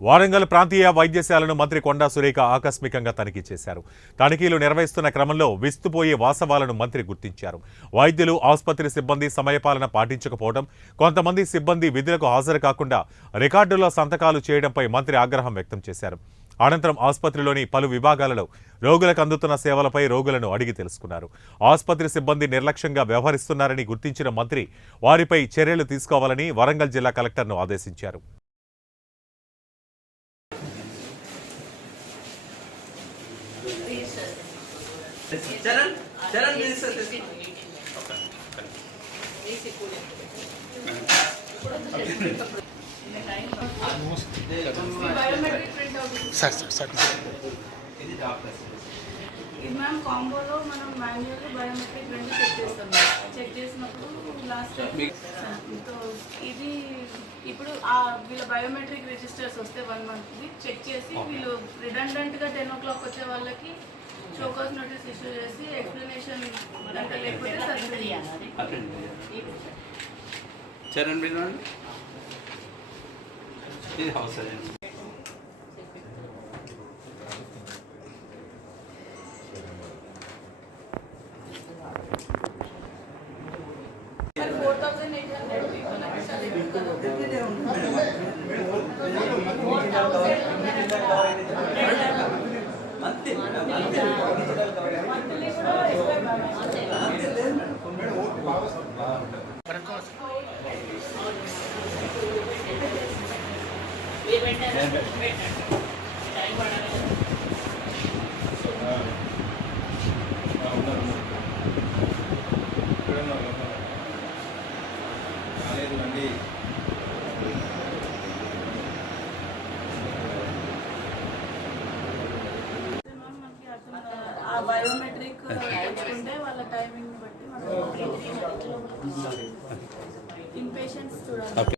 వారంగల్ ప్రాంతీయ వైద్యశాలను మంత్రి కొండా సురేఖ ఆకస్మికంగా తనిఖీ చేశారు. తనిఖీలు నిర్వహిస్తున్న క్రమంలో విస్తుపోయే వాస్తవాలను మంత్రి గుర్తించారు. వైద్యులు, ఆసుపత్రి సిబ్బంది సమయపాలన పాటించకపోవడం, కొంతమంది సిబ్బంది విధులకు హాజరు కాకుండా రికార్డుల్లో సంతకాలు చేయడంపై మంత్రి ఆగ్రహం వ్యక్తం చేశారు. అనంతరం ఆసుపత్రిలోని పలు విభాగాలలో రోగులకు అందుతున్న సేవలపై రోగులను అడిగి తెలుసుకున్నారు. ఆసుపత్రి సిబ్బంది నిర్లక్ష్యంగా వ్యవహరిస్తున్నారని గుర్తించిన మంత్రి వారిపై చర్యలు తీసుకోవాలని వరంగల్ జిల్లా కలెక్టర్ను ఆదేశించారు. మ్యామ్ కాంబోలో మనం మాన్యువల్ బయోమెట్రిక్ రెండు చెక్ చేసినప్పుడు లాస్ట్ ఇది ఇప్పుడు వీళ్ళ బయోమెట్రిక్ రిజిస్టర్స్ వస్తే 1 మంత్ది చెక్ చేసి వీళ్ళు రిడండెంట్గా 10 o'clock వచ్చే వాళ్ళకి షోకాస్ నోటీస్ ఇష్యూ చేసి ఎక్స్ప్లెనేషన్ అంటే లేకపోతే సర్జరీ చరణ్ బిల్లండి ఇది హౌస్ అరేంజ్ బయోమెట్రిక్ తెచ్చుకుంటే వాళ్ళ టైమింగ్ బట్టి ఇన్ పేషెంట్స్ చూడాలి.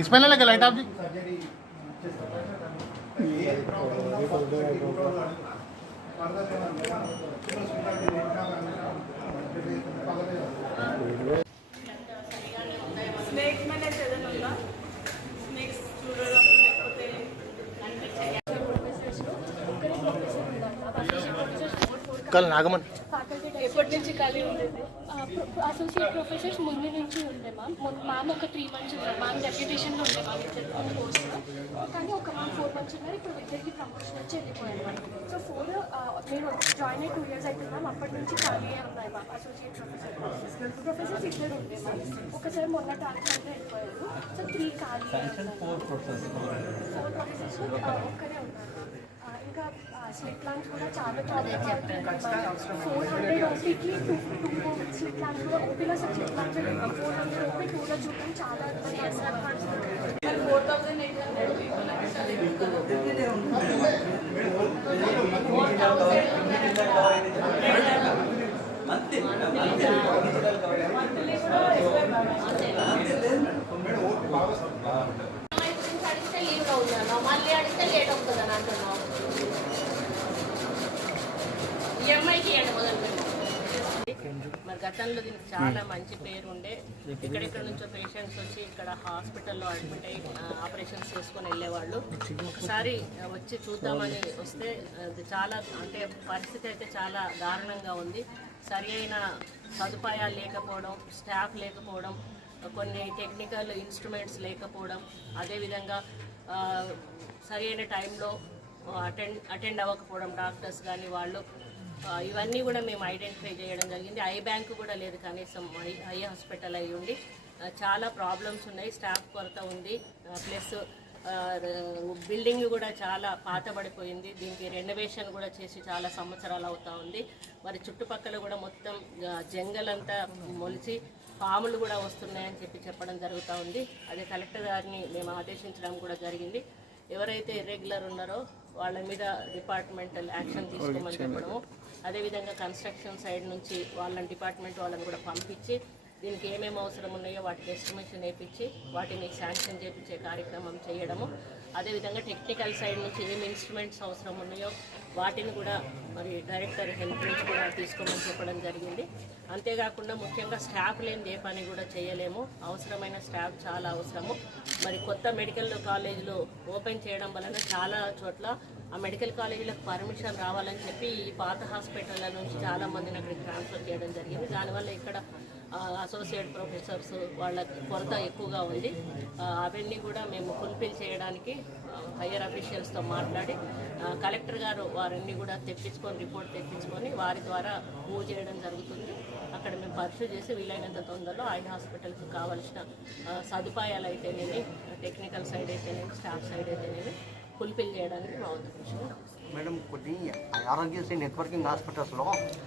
इसमें ना लगे लाइट आप जी స్నేక్స్ మేనేజ్ ఏదైనా ఉందా? స్నేక్స్ చూడడం లేకపోతే कल नागमन ఎప్పటి నుంచి ఖాళీ ఉండేది? అసోసియేట్ ప్రొఫెసర్స్ ముందు నుంచి ఉండే మ్యామ్ ఒక 3 months ఉన్నారు. మ్యామ్ డెప్యూటేషన్లో ఉండే మ్యామ్ ఇద్దరు కోర్స్, కానీ ఒక మ్యామ్ 4 months ఉన్నారు. ఇప్పుడు ఇద్దరికి ప్రమోషన్ వచ్చి వెళ్ళిపోయారు మ్యామ్. సో 4 నేను జాయిన్ అయ్యి 2 years అవుతుంది మ్యామ్. అప్పటి నుంచి ఖాళీ ఉన్నాయి మ్యామ్ అసోసియేట్ ప్రొఫెసర్స్ ఇద్దరు ఉండే మ్యామ్. ఒకసారి మొన్న ట్రాన్స్ఫర్గా వెళ్ళిపోయారు. సో 3 ఖాళీ 4 ప్రొఫెసర్స్ ఒక్కరే ఉన్నారు. ఇంకా స్లిప్ ప్లాన్స్ కూడా చాలా ప్రాబ్లమ్ 400 ఓపీకి 2 స్లిప్ ప్లాన్స్ కూడా ఓపీలో స్లిప్ ప్లాన్స్ 400 ఓపీ 2లో చూడడం చాలా 4,800 మళ్ళీ అడిగితే లేట్ అవుతుందని అంటున్నాం. ఈఎంఐకి ఇవ్వండి మొదలు. మరి గతంలో దీనికి చాలా మంచి పేరు ఉండే, ఎక్కడెక్కడ నుంచో పేషెంట్స్ వచ్చి ఇక్కడ హాస్పిటల్లో అడ్మిట్ అయ్యి ఆపరేషన్స్ చేసుకొని వెళ్ళేవాళ్ళు. ఒకసారి వచ్చి చూద్దామని వస్తే చాలా అంటే పరిస్థితి అయితే చాలా దారుణంగా ఉంది. సరి అయిన సదుపాయాలు లేకపోవడం, స్టాఫ్ లేకపోవడం, కొన్ని టెక్నికల్ ఇన్స్ట్రుమెంట్స్ లేకపోవడం, అదేవిధంగా సరి అయిన టైంలో అటెండ్ అవ్వకపోవడం డాక్టర్స్ కానీ వాళ్ళు, ఇవన్నీ కూడా మేము ఐడెంటిఫై చేయడం జరిగింది. ఐ బ్యాంకు కూడా లేదు, కనీసం ఐ హాస్పిటల్ అయి ఉండి చాలా ప్రాబ్లమ్స్ ఉన్నాయి. స్టాఫ్ కొరత ఉంది, ప్లస్ బిల్డింగ్ కూడా చాలా పాతబడిపోయింది. దీనికి రెనోవేషన్ కూడా చేసి చాలా సంవత్సరాలు అవుతూ ఉంది. మరి చుట్టుపక్కల కూడా మొత్తం జంగల్ అంతా మొలిచి పాములు కూడా వస్తున్నాయని చెప్పడం జరుగుతూ ఉంది. అదే కలెక్టర్ గారిని మేము ఆదేశించడం కూడా జరిగింది. ఎవరైతే ఇర్రెగ్యులర్ ఉన్నారో వాళ్ళ మీద డిపార్ట్మెంటల్ యాక్షన్ తీసుకోమని చెప్పడము, అదేవిధంగా కన్స్ట్రక్షన్ సైడ్ నుంచి వాళ్ళని డిపార్ట్మెంట్ వాళ్ళని కూడా పంపించి దీనికి ఏమేమి అవసరం ఉన్నాయో వాటికి ఎస్టిమేషన్ వేయించి వాటిని శాంక్షన్ చేయించే కార్యక్రమం చేయడము, అదేవిధంగా టెక్నికల్ సైడ్ నుంచి ఏం ఇన్స్ట్రుమెంట్స్ అవసరం ఉన్నాయో వాటిని కూడా మరి డైరెక్టర్ హెల్త్ నుంచి కూడా తీసుకోమని చెప్పడం జరిగింది. అంతేకాకుండా ముఖ్యంగా స్టాఫ్ లేని ఏ పని కూడా చేయలేము, అవసరమైన స్టాఫ్ చాలా అవసరము. మరి కొత్త మెడికల్ కాలేజీలు ఓపెన్ చేయడం వలన చాలా చోట్ల ఆ మెడికల్ కాలేజీలకు పర్మిషన్ రావాలని చెప్పి ఈ పాత హాస్పిటల్ల నుంచి చాలా మందిని అక్కడికి ట్రాన్స్ఫర్ చేయడం జరిగింది. దానివల్ల ఇక్కడ అసోసియేట్ ప్రొఫెసర్స్ వాళ్ళ కొరత ఎక్కువగా ఉంది. అవన్నీ కూడా మేము ఫుల్ఫిల్ చేయడానికి హయ్యర్ అఫీషియల్స్తో మాట్లాడి కలెక్టర్ గారు వారన్నీ కూడా రిపోర్ట్ తెప్పించుకొని వారి ద్వారా మూవ్ చేయడం జరుగుతుంది. అక్కడ మేము పర్సూ చేసి వీలైనంత తొందరలో ఐ హాస్పిటల్కి కావాల్సిన సదుపాయాలు అయితేనేమి, టెక్నికల్ సైడ్ అయితేనేమి, స్టాఫ్ సైడ్ అయితేనేమి ఫుల్ఫిల్ చేయడానికి మా ఉద్దేశం. మేడం కొన్ని ఆరోగ్యశ్రీ నెట్వర్కింగ్ హాస్పిటల్స్లో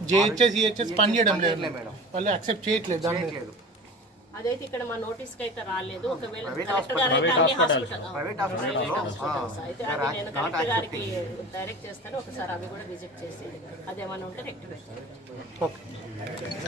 జేహెచ్ఎస్ ఈహెచ్ఎస్ పని చేయడం లేదు మేడం, వాళ్ళు యాక్సెప్ట్ చేయట్లేదు దాన్ని. చేయట్లేదు. అదైతే ఇక్కడ మా నోటీస్కి అయితే రాలేదు. ఒకవేళ కలెక్టర్ గారు అయితే అన్ని ప్రైవేట్ హాస్పిటల్స్ అయితే అవి నేను కలెక్టర్ గారికి డైరెక్ట్ చేస్తాను. ఒకసారి అవి కూడా విజిట్ చేసి అదేమన్నా ఉంటే రెక్టిఫై చేయండి. ఓకే.